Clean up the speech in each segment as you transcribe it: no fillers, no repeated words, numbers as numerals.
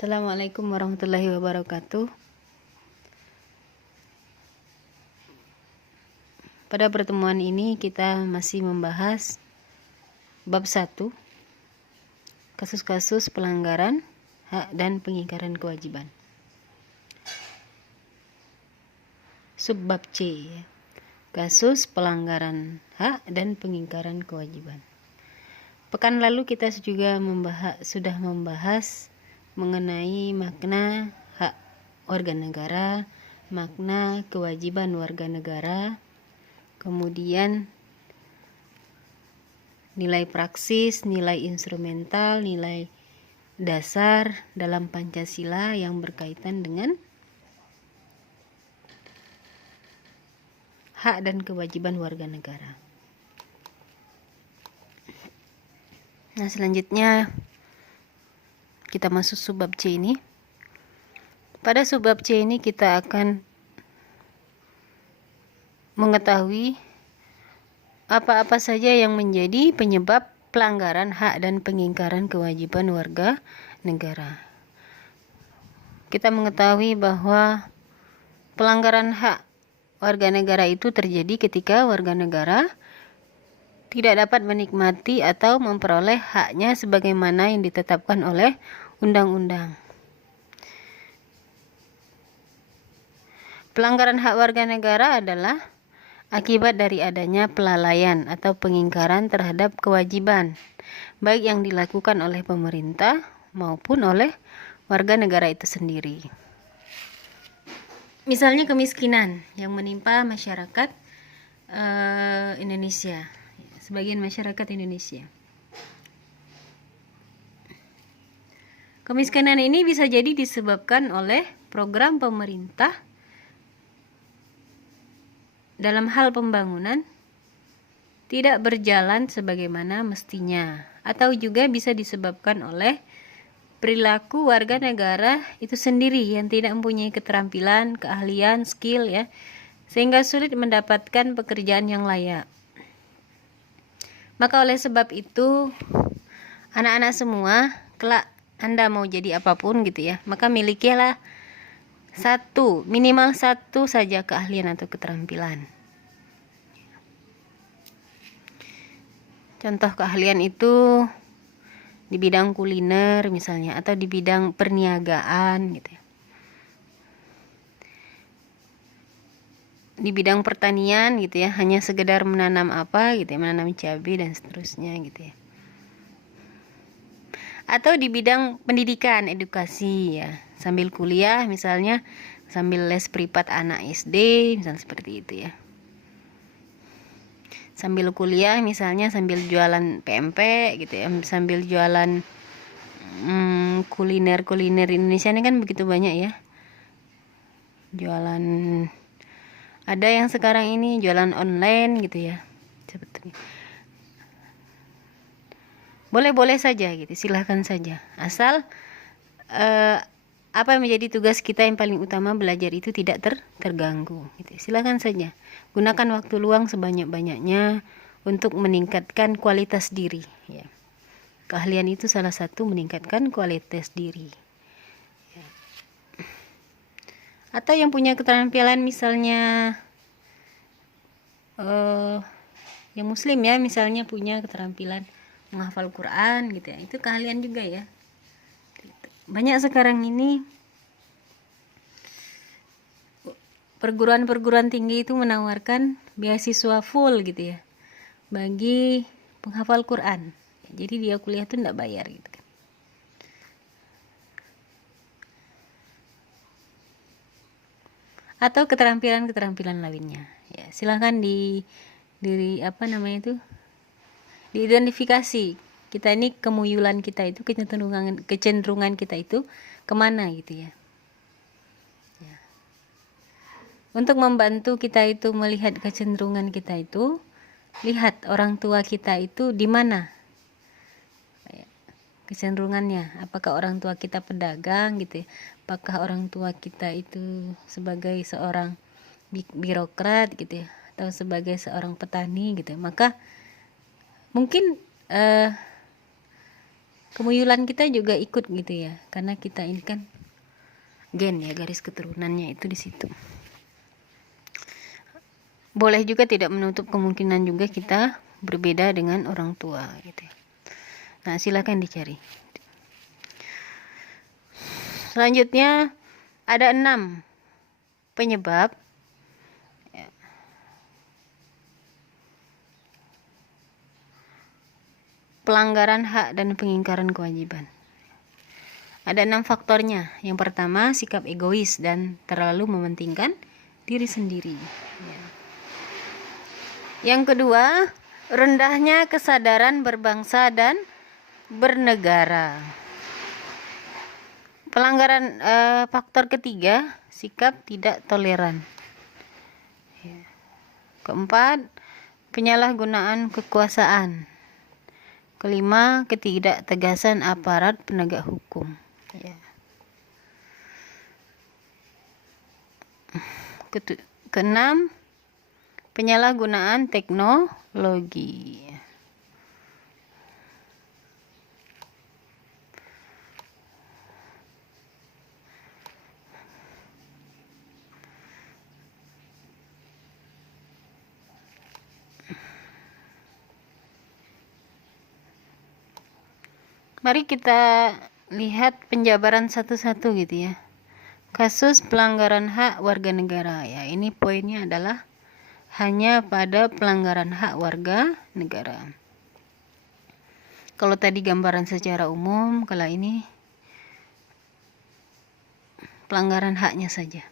Assalamualaikum warahmatullahi wabarakatuh. Pada pertemuan ini kita masih membahas bab 1, kasus-kasus pelanggaran hak dan pengingkaran kewajiban. Subbab C, kasus pelanggaran hak dan pengingkaran kewajiban. Pekan lalu kita juga sudah membahas mengenai makna hak warga negara, makna kewajiban warga negara, kemudian nilai praksis, nilai instrumental, nilai dasar dalam Pancasila yang berkaitan dengan hak dan kewajiban warga negara. Nah, selanjutnya kita masuk subbab C ini. Pada subbab C ini kita akan mengetahui apa-apa saja yang menjadi penyebab pelanggaran hak dan pengingkaran kewajiban warga negara. Kita mengetahui bahwa pelanggaran hak warga negara itu terjadi ketika warga negara tidak dapat menikmati atau memperoleh haknya sebagaimana yang ditetapkan oleh undang-undang. Pelanggaran hak warga negara adalah akibat dari adanya pelalaian atau pengingkaran terhadap kewajiban, baik yang dilakukan oleh pemerintah maupun oleh warga negara itu sendiri. Misalnya kemiskinan yang menimpa masyarakat Indonesia, sebagian masyarakat Indonesia. Kemiskinan ini bisa jadi disebabkan oleh program pemerintah dalam hal pembangunan tidak berjalan sebagaimana mestinya, atau juga bisa disebabkan oleh perilaku warga negara itu sendiri yang tidak mempunyai keterampilan, keahlian, skill ya, sehingga sulit mendapatkan pekerjaan yang layak. Maka oleh sebab itu, anak-anak semua, kelak Anda mau jadi apapun gitu ya, maka milikilah minimal satu saja keahlian atau keterampilan. Contoh keahlian itu di bidang kuliner misalnya, atau di bidang perniagaan gitu ya. Di bidang pertanian gitu ya, hanya sekedar menanam apa gitu ya, menanam cabai dan seterusnya gitu ya. Atau di bidang pendidikan, edukasi ya, sambil kuliah misalnya, sambil les privat anak SD misalnya seperti itu ya. Sambil kuliah misalnya sambil jualan PMP gitu ya, sambil jualan kuliner Indonesia ini kan begitu banyak ya. Jualan, ada yang sekarang ini jualan online gitu ya, sebetulnya boleh-boleh saja gitu, silahkan saja, asal apa yang menjadi tugas kita yang paling utama, belajar itu tidak terganggu gitu. Silahkan saja gunakan waktu luang sebanyak-banyaknya untuk meningkatkan kualitas diri ya. Keahlian itu salah satu meningkatkan kualitas diri ya. Atau yang punya keterampilan misalnya yang muslim ya, misalnya punya keterampilan menghafal Quran gitu ya, itu keahlian juga ya. Banyak sekarang ini perguruan-perguruan tinggi itu menawarkan beasiswa full gitu ya bagi penghafal Quran. Jadi dia kuliah tuh enggak bayar gitu kan. Atau keterampilan-keterampilan lainnya. Ya, silahkan diidentifikasi. Kita ini kemuyulan kita itu, kecenderungan kita itu kemana gitu ya. Untuk membantu kita itu melihat kecenderungan kita itu, lihat orang tua kita itu di mana kecenderungannya. Apakah orang tua kita pedagang gitu ya, apakah orang tua kita itu sebagai seorang birokrat gitu ya, atau sebagai seorang petani gitu ya. Mungkin kemuyulan kita juga ikut gitu ya, karena kita ini kan gen ya, garis keturunannya itu di situ. Boleh juga tidak menutup kemungkinan juga kita berbeda dengan orang tua gitu ya. Nah, silakan dicari. Selanjutnya ada 6 penyebab pelanggaran hak dan pengingkaran kewajiban. Ada 6 faktornya. Yang pertama, sikap egois dan terlalu mementingkan diri sendiri. Yang kedua, rendahnya kesadaran berbangsa dan bernegara. Pelanggaran faktor ketiga, sikap tidak toleran. Keempat, penyalahgunaan kekuasaan. Kelima, ketidaktegasan aparat penegak hukum. Keenam, penyalahgunaan teknologi. Mari kita lihat penjabaran satu-satu gitu ya. Kasus pelanggaran hak warga negara ya, ini poinnya adalah hanya pada pelanggaran hak warga negara. Kalau tadi gambaran secara umum, kalau ini pelanggaran haknya saja.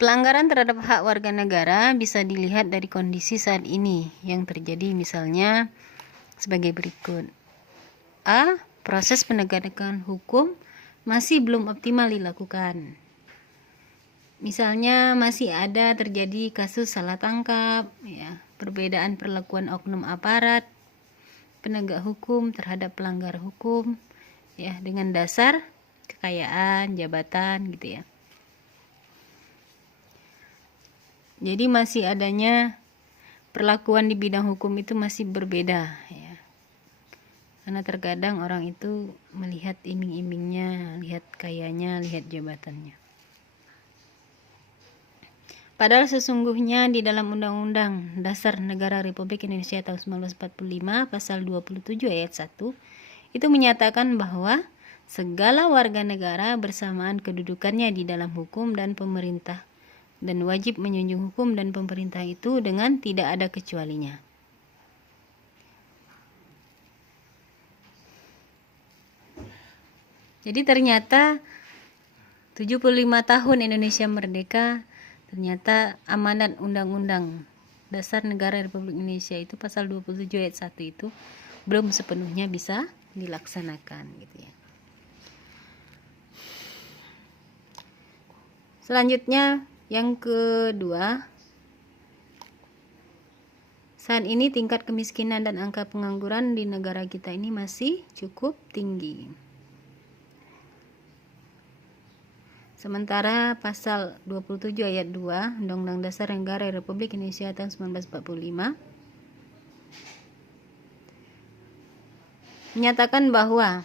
Pelanggaran terhadap hak warga negara bisa dilihat dari kondisi saat ini yang terjadi, misalnya sebagai berikut. A. Proses penegakan hukum masih belum optimal dilakukan. Misalnya masih ada terjadi kasus salah tangkap, ya, perbedaan perlakuan oknum aparat penegak hukum terhadap pelanggar hukum, ya, dengan dasar kekayaan, jabatan, gitu ya. Jadi masih adanya perlakuan di bidang hukum itu masih berbeda ya. Karena terkadang orang itu melihat iming-imingnya, lihat kayanya, lihat jabatannya. Padahal sesungguhnya di dalam Undang-Undang Dasar Negara Republik Indonesia tahun 1945 pasal 27 ayat 1 itu menyatakan bahwa segala warga negara bersamaan kedudukannya di dalam hukum dan pemerintah, dan wajib menjunjung hukum dan pemerintah itu dengan tidak ada kecualinya. Jadi ternyata 75 tahun Indonesia merdeka, ternyata amanat Undang-Undang Dasar Negara Republik Indonesia itu pasal 27 ayat 1 itu belum sepenuhnya bisa dilaksanakan gitu ya. Selanjutnya yang kedua, saat ini tingkat kemiskinan dan angka pengangguran di negara kita ini masih cukup tinggi. Sementara pasal 27 ayat 2 Undang-Undang Dasar Negara Republik Indonesia tahun 1945 menyatakan bahwa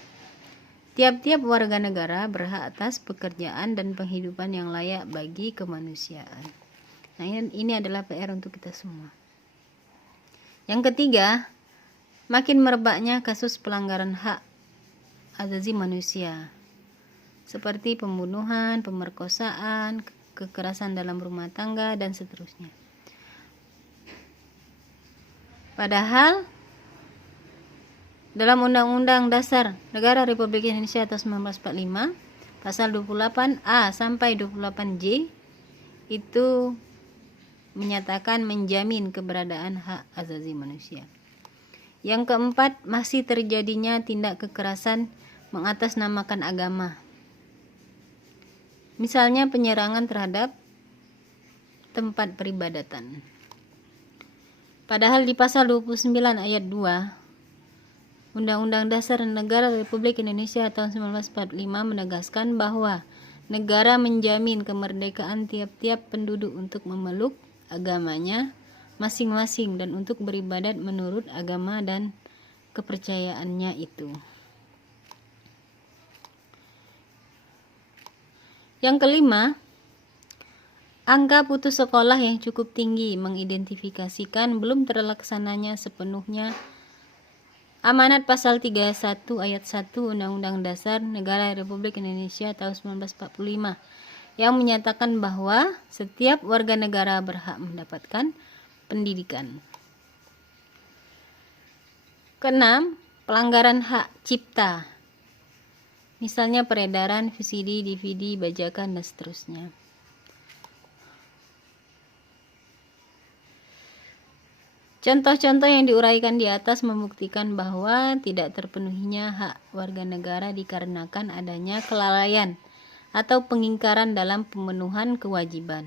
tiap-tiap warga negara berhak atas pekerjaan dan penghidupan yang layak bagi kemanusiaan. Nah, ini adalah PR untuk kita semua. Yang ketiga, makin merebaknya kasus pelanggaran hak asasi manusia, seperti pembunuhan, pemerkosaan, kekerasan dalam rumah tangga, dan seterusnya. Padahal dalam Undang-Undang Dasar Negara Republik Indonesia tahun 1945 pasal 28A sampai 28J itu menyatakan menjamin keberadaan hak asasi manusia. Yang keempat, masih terjadinya tindak kekerasan mengatasnamakan agama. Misalnya penyerangan terhadap tempat peribadatan. Padahal di pasal 29 ayat 2 Undang-Undang Dasar Negara Republik Indonesia tahun 1945 menegaskan bahwa Negara menjamin kemerdekaan tiap-tiap penduduk untuk memeluk agamanya masing-masing dan untuk beribadat menurut agama dan kepercayaannya itu. Yang kelima, angka putus sekolah yang cukup tinggi mengidentifikasikan belum terlaksananya sepenuhnya Amanat Pasal 31 Ayat 1 Undang-Undang Dasar Negara Republik Indonesia tahun 1945 yang menyatakan bahwa setiap warga negara berhak mendapatkan pendidikan. Keenam, pelanggaran hak cipta. Misalnya peredaran VCD, DVD, bajakan, dan seterusnya. Contoh-contoh yang diuraikan di atas membuktikan bahwa tidak terpenuhinya hak warga negara dikarenakan adanya kelalaian atau pengingkaran dalam pemenuhan kewajiban,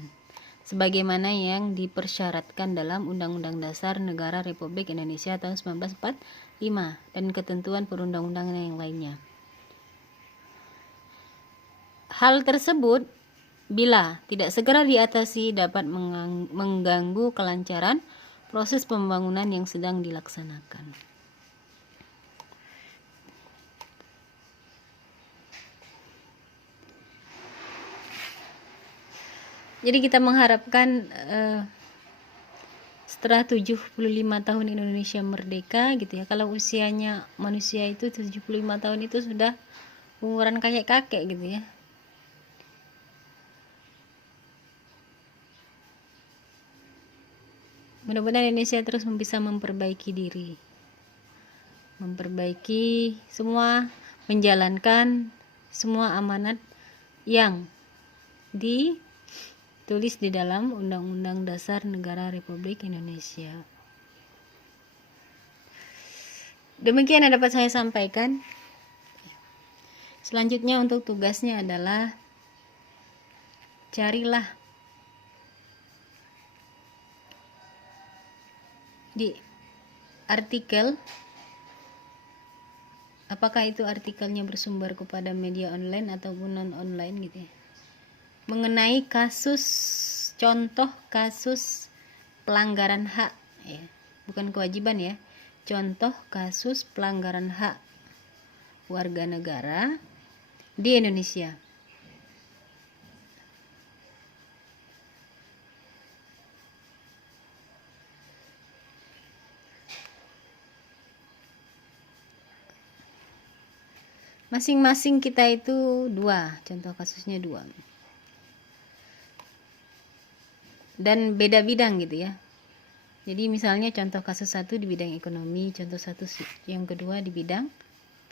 sebagaimana yang dipersyaratkan dalam Undang-Undang Dasar Negara Republik Indonesia tahun 1945 dan ketentuan perundang-undangan yang lainnya. Hal tersebut bila tidak segera diatasi dapat mengganggu kelancaran proses pembangunan yang sedang dilaksanakan. Jadi kita mengharapkan setelah 75 tahun Indonesia merdeka gitu ya, kalau usianya manusia itu 75 tahun itu sudah umuran kakek-kakek gitu ya. Mudah-mudahan Indonesia terus bisa memperbaiki diri, memperbaiki semua, menjalankan semua amanat yang ditulis di dalam Undang-Undang Dasar Negara Republik Indonesia. Demikian yang dapat saya sampaikan. Selanjutnya untuk tugasnya adalah carilah di artikel, apakah itu artikelnya bersumber kepada media online ataupun non online gitu ya, mengenai kasus, contoh kasus pelanggaran hak ya, bukan kewajiban ya, contoh kasus pelanggaran hak warga negara di Indonesia. Masing-masing kita itu dua, contoh kasusnya dua. Dan beda bidang gitu ya. Jadi misalnya contoh kasus satu di bidang ekonomi, contoh satu yang kedua di bidang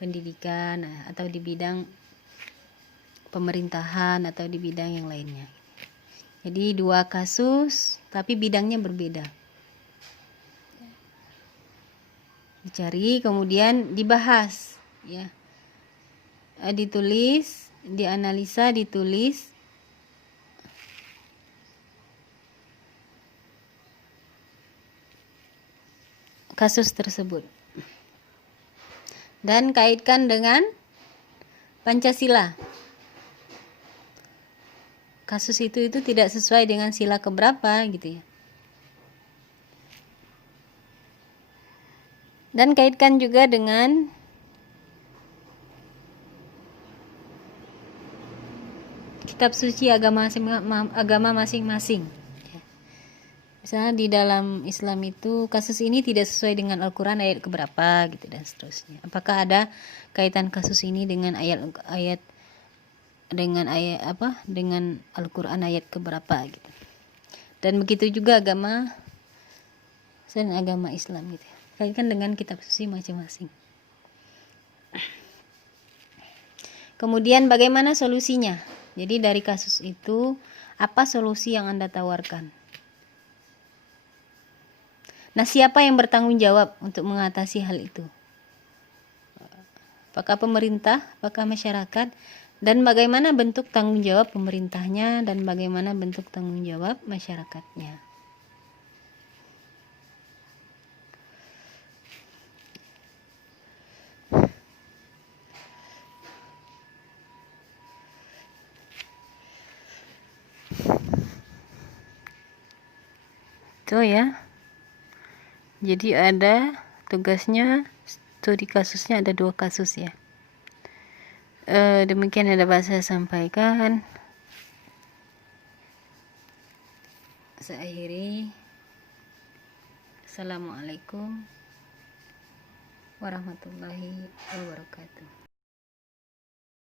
pendidikan atau di bidang pemerintahan atau di bidang yang lainnya. Jadi dua kasus tapi bidangnya berbeda. Dicari kemudian dibahas ya. Ditulis, dianalisa, ditulis, kasus tersebut dan kaitkan dengan Pancasila. Kasus itu tidak sesuai dengan sila keberapa gitu ya. Dan kaitkan juga dengan kitab suci agama masing-masing. Misalnya di dalam Islam itu kasus ini tidak sesuai dengan Al-Quran ayat keberapa gitu dan seterusnya. Apakah ada kaitan kasus ini dengan ayat dengan Al-Quran ayat keberapa gitu. Dan begitu juga agama Islam gitu. Kaitkan dengan kitab suci masing-masing. Kemudian bagaimana solusinya? Jadi dari kasus itu apa solusi yang Anda tawarkan? Nah, siapa yang bertanggung jawab untuk mengatasi hal itu? Apakah pemerintah, apakah masyarakat? Dan bagaimana bentuk tanggung jawab pemerintahnya dan bagaimana bentuk tanggung jawab masyarakatnya? itu ya. Jadi ada tugasnya, studi kasusnya ada 2 kasus ya. Demikian yang dapat saya sampaikan. Saya akhiri. Assalamualaikum warahmatullahi wabarakatuh.